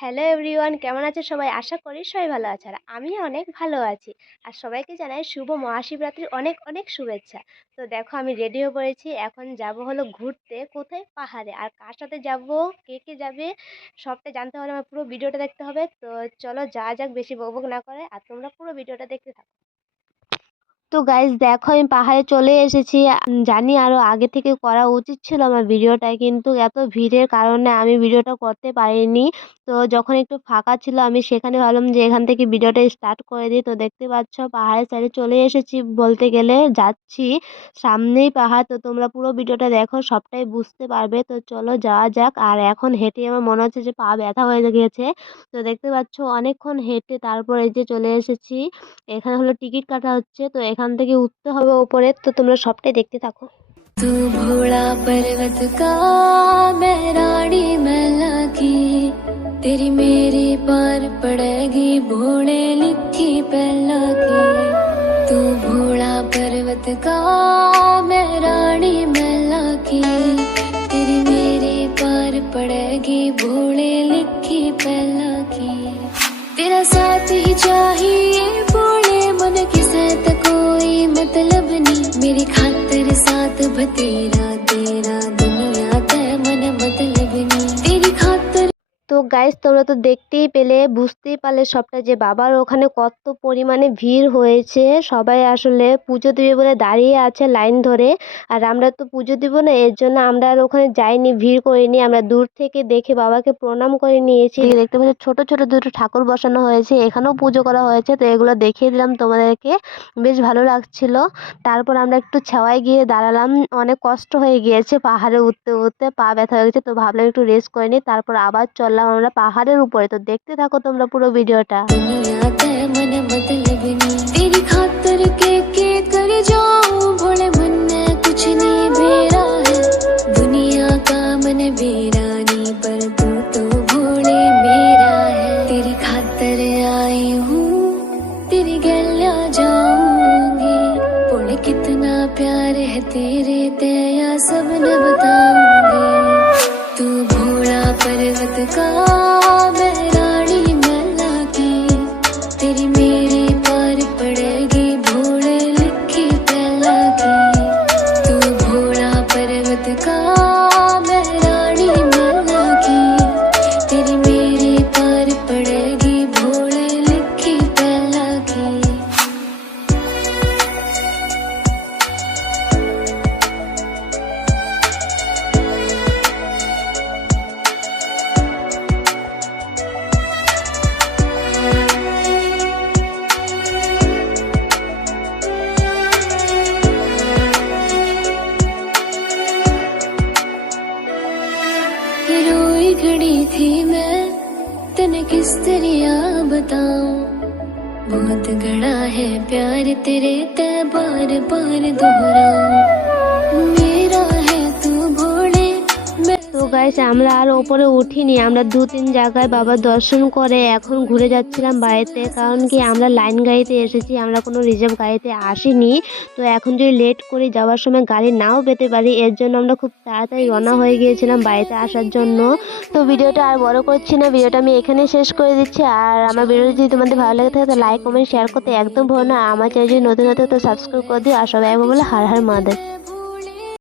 Hello everyone, কেমন আছে সবাই? আশা করি সবাই ভালো আছে। আর আমি অনেক ভালো আছি। আর সবাইকে জানাই শুভ মহাশিবরাত্রির অনেক অনেক শুভেচ্ছা। তো দেখো আমি রেডিও পড়েছি। এখন যাব হলো ঘুরতে। কোথায়? পাহাড়ে। আর কার সাথে যাব? কে কে যাবে? সবটা জানতে হলে আমার পুরো ভিডিওটা দেখতে হবে। তো চলো যা যাক, বেশি বকবক না করে। আর তোমরা পুরো ভিডিওটা দেখতে থাকো। তো গাইজ দেখো আমি পাহাড়ে চলে এসেছি। জানি আরও আগে থেকে করা উচিত ছিল আমার ভিডিওটা, কিন্তু এত ভিড়ের কারণে আমি ভিডিওটা করতে পারিনি। তো যখন একটু ফাঁকা ছিল, আমি সেখানে ভাবলাম যে এখান থেকে ভিডিওটা স্টার্ট করে দিই। তো দেখতে পাচ্ছ, পাহাড়ের সাইডে চলে এসেছি বলতে গেলে, যাচ্ছি সামনেই পাহাড়। তো তোমরা পুরো ভিডিওটা দেখো, সবটাই বুঝতে পারবে। তো চলো যাওয়া যাক। আর এখন হেঁটে আমার মনে হচ্ছে যে পা ব্যথা হয়ে গিয়েছে। তো দেখতে পাচ্ছ, অনেকক্ষণ হেঁটে তারপরে যে চলে এসেছি। এখানে হলো টিকিট কাটা হচ্ছে। তো এখান থেকে উঠতে হবে ওপরে তো তোমরা সবটাই দেখতে থাকো तू भोला पर्वत का मैं रानी मैला की तेरी मेरी पार पड़ेगी भोले लिखी पहला की तू भोला पर्वत का मैं रानी मैला की तेरी मेरी पार पड़ेगी भोले लिखी पहला की तेरा साथ ही चाहिए भोले मन की मेरी खातर साथ बतेरा तेरा তো গাইস তোমরা তো দেখতেই পেলে, বুঝতেই পারলে সবটা যে বাবার ওখানে কত পরিমাণে ভিড় হয়েছে। সবাই আসলে পুজো দেবে বলে দাঁড়িয়ে আছে লাইন ধরে। আর আমরা তো পুজো দিব না, এর জন্য আমরা আর ওখানে যাইনি, ভিড় করিনি। আমরা দূর থেকে দেখে বাবাকে প্রণাম করে নিয়েছি। দেখতে পাচ্ছি, ছোট ছোট দুটো ঠাকুর বসানো হয়েছে। এখানেও পুজো করা হয়েছে, তো এগুলো দেখিয়ে দিলাম তোমাদেরকে। বেশ ভালো লাগছিল। তারপর আমরা একটু ছাওয়ায় গিয়ে দাঁড়ালাম। অনেক কষ্ট হয়ে গিয়েছে পাহাড়ে উঠতে উঠতে। পা ব্যথা হয়ে গেছে, তো ভাবলাম একটু রেস্ট করে নিই। তারপর আবার চললাম। আমরা পাহাড়ের উপরে তো দেখতে থাকো তোমরা পুরো ভিডিওটা दुनिया ते मन मतलब नहीं तेरी खातिर के रोई खड़ी थी मैं, तने किस तरह बताऊँ? बहुत घड़ा है प्यार तेरे ते बार बार दोहराऊं। গাইস আমরা আর ওপরে উঠিনি। আমরা দু তিন জায়গায় বাবার দর্শন করে এখন ঘুরে যাচ্ছিলাম বাড়িতে। কারণ কি, আমরা লাইন গাড়িতে এসেছি। আমরা কোনো রিজার্ভ গাড়িতে আসিনি। তো এখন যদি লেট করে, যাওয়ার সময় গাড়ি নাও পেতে পারি। এর জন্য আমরা খুব তাড়াতাড়ি রওনা হয়ে গিয়েছিলাম বাড়িতে আসার জন্য। তো ভিডিওটা আর বড় করছি না। ভিডিওটা আমি এখানে শেষ করে দিচ্ছি। আর আমার ভিডিও যদি তোমাদের ভালো লাগে থাকে, তো লাইক কমেন্ট শেয়ার করতে একদম ভুলো না। আমার চ্যানেল যদি নতুন হতে তো সাবস্ক্রাইব করে দিও। আর সবাই বলে হার হার মাদের